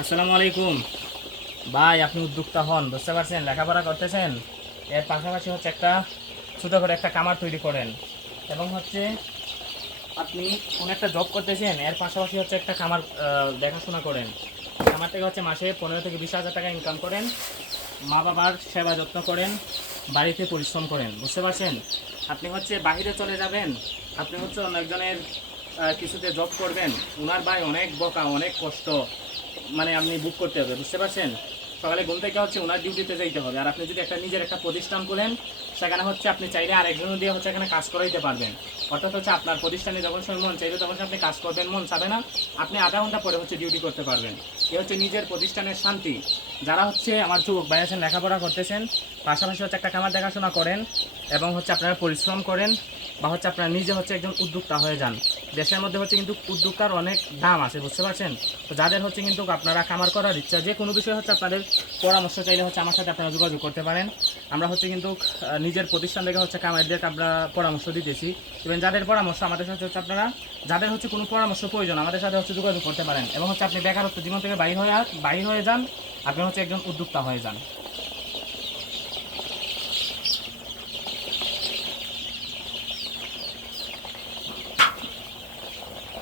আসসালামু আলাইকুম ভাই। আপনি উদ্যোক্তা হন, বুঝতে পারছেন, লেখাপড়া করতেছেন, এর পাশাপাশি হচ্ছে একটা ছোটো করে একটা কামার তৈরি করেন, এবং হচ্ছে আপনি কোনো একটা জব করতেছেন, এর পাশাপাশি হচ্ছে একটা খামার দেখাশোনা করেন। খামার থেকে হচ্ছে মাসে 15 থেকে 20 হাজার টাকা ইনকাম করেন, মা বাবার সেবা যত্ন করেন, বাড়িতে পরিশ্রম করেন, বুঝতে পারছেন। আপনি হচ্ছে বাহিরে চলে যাবেন, আপনি হচ্ছে অন্য একজনের কিছুতে জব করবেন, ওনার ভাই অনেক বকা, অনেক কষ্ট, মানে আপনি বুক করতে হবে, বুঝতে পারছেন। সকালে ঘুম থেকে হচ্ছে ওনার ডিউটিতে যাইতে হবে। আর আপনি যদি একটা নিজের একটা প্রতিষ্ঠান করেন, সেখানে হচ্ছে আপনি চাইলে আরেকজনও দিয়ে হচ্ছে এখানে কাজ করাইতে পারবেন। অর্থাৎ হচ্ছে আপনার প্রতিষ্ঠানে যখন সময় মন চাইবে তখন আপনি কাজ করবেন, মন চাবে না আপনি আধা ঘন্টা পরে হচ্ছে ডিউটি করতে পারবেন। এ হচ্ছে নিজের প্রতিষ্ঠানের শান্তি। যারা হচ্ছে আমার যুবক ভাই আছেন, লেখাপড়া করতেছেন, পাশাপাশি হচ্ছে একটা খামার দেখাশোনা করেন, এবং হচ্ছে আপনারা পরিশ্রম করেন, বা হচ্ছে আপনারা নিজে হচ্ছে একজন উদ্যোক্তা হয়ে যান। দেশের মধ্যে হচ্ছে কিন্তু উদ্যোক্তার অনেক দাম আছে, বুঝতে পারছেন। তো যাদের হচ্ছে কিন্তু আপনারা খামার করার ইচ্ছা, যে কোনো বিষয়ে হচ্ছে আপনাদের পরামর্শ চাইলে হচ্ছে আমার সাথে আপনারা যোগাযোগ করতে পারেন। আমরা হচ্ছে কিন্তু নিজের প্রতিষ্ঠান থেকে হচ্ছে খামারদেরকে আমরা পরামর্শ দিতেছি। এবং যাদের পরামর্শ আমাদের সাথে হচ্ছে আপনারা, যাদের হচ্ছে কোনো পরামর্শ প্রয়োজন আমাদের সাথে হচ্ছে যোগাযোগ করতে পারেন, এবং হচ্ছে আপনি বেকারত্ব জীবন থেকে বাইর হয়ে যান, আপনি হচ্ছে একজন উদ্যোক্তা হয়ে যান।